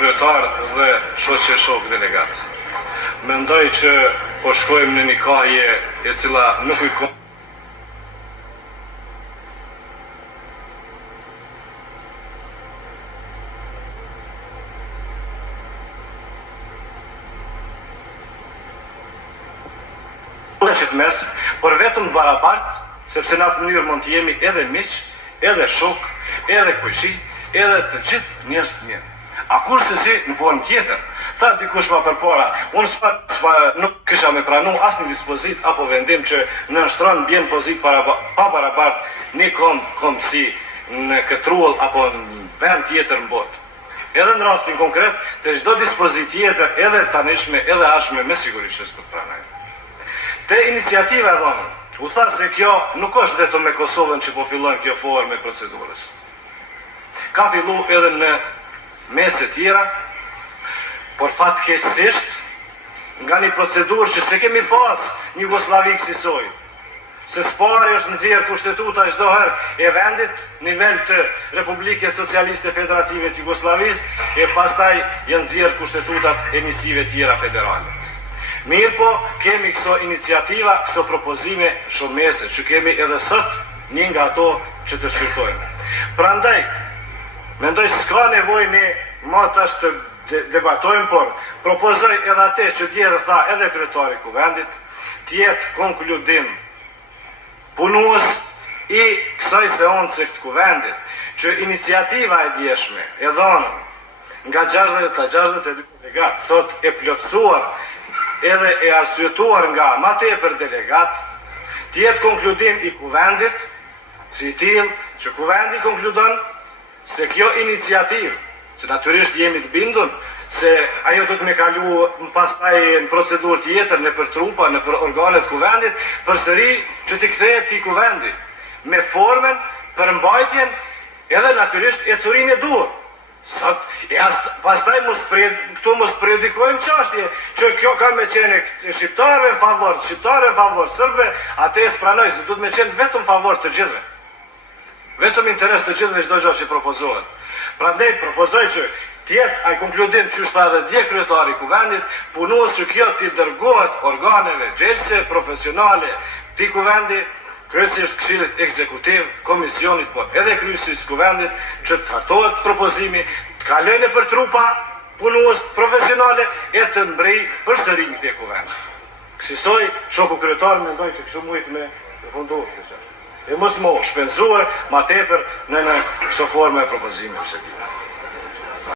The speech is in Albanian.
kryetar dhe shok delegat. Mendoj që po shkojmë në një kahje e cila nuk i ka qëtë mes, por vetëm barabart, sepse në atë mënyrë mund të jemi edhe miq, edhe shok, edhe kujshi, edhe të gjithë njerëz të mirë. A kurse si në formë tjetër, tha dikush më përpara, unë nuk kisha me pranu asnjë dispozit apo vendim që në nështron bjen pozit pa barabart një kom si në këtë rull apo në vend tjetër në botë. Edhe në rastin konkret, të çdo dispozit tjetër, edhe tanishme, edhe ashme, me siguri që s'do të pranoj. Te iniciativa e dhonën, u tha se kjo nuk është vetëm me Kosovën që po fillon kjo formë e procedurës. Ka fillu edhe në mese tjera, por fatkeqësisht nga një procedurë që se kemi pas një Jugoslavik si soj. Se spari është nxjerrë kushtetuta çdo herë e vendit, nivel të Republike Socialiste Federative të Jugosllavisë, e pastaj janë nxjerrë kushtetutat e njësive tjera federale. Mirë po, kemi këso iniciativa, këso propozime shumese, që kemi edhe sot një nga ato që të shqyrtojmë. Prandaj, mendoj s'ka nevoj një ma tash të debatojmë, por propozoj edhe atë që dje dhe tha edhe kryetari kuvendit, tjetë konkludim punues i kësaj seance këtë kuvendit, që iniciativa e djeshme, e dhonën, nga 62 delegat, sot e plotësuar, edhe e arsyetuar nga ma tepër delegat, tjetë konkludim i kuvendit, si i tillë që kuvendi konkludon se kjo iniciativë, që natyrisht jemi të bindur, se ajo do të me kalu pastaj në procedurë tjetër, në për trupa, në për organet kuvendit, përsëri që t'i kthehet ti kuvendi, me formen, përmbajtjen, edhe natyrisht e curin e duhur. Sot, pastaj këtu mos predikojmë çështje që kjo ka me qenë shqiptarëve në favor, sërbëve, atë e s'pranoj, se du të me qenë vetëm favor të gjithve. Vetëm interes të gjithve çdo gjë që propozohet. Prandaj propozoj që tjetë ai konkludim që është edhe dje kryetari kuvendit, punues që kjo t'i dërgohet organeve gjeshse, profesionale, ti kuvendi, kryesisht Këshillit Ekzekutiv, Komisionit, por edhe kryesisht kuvendit, që të hartohet propozimi, të kalojnë për trupa punues profesionale e të mbrej përsëri në këtë kuvend. Kësaj shoku kryetar mendoj që kështu mujt me përfunduar këtë. E mos më shpenzue ma tepër në këso forme e propozimit.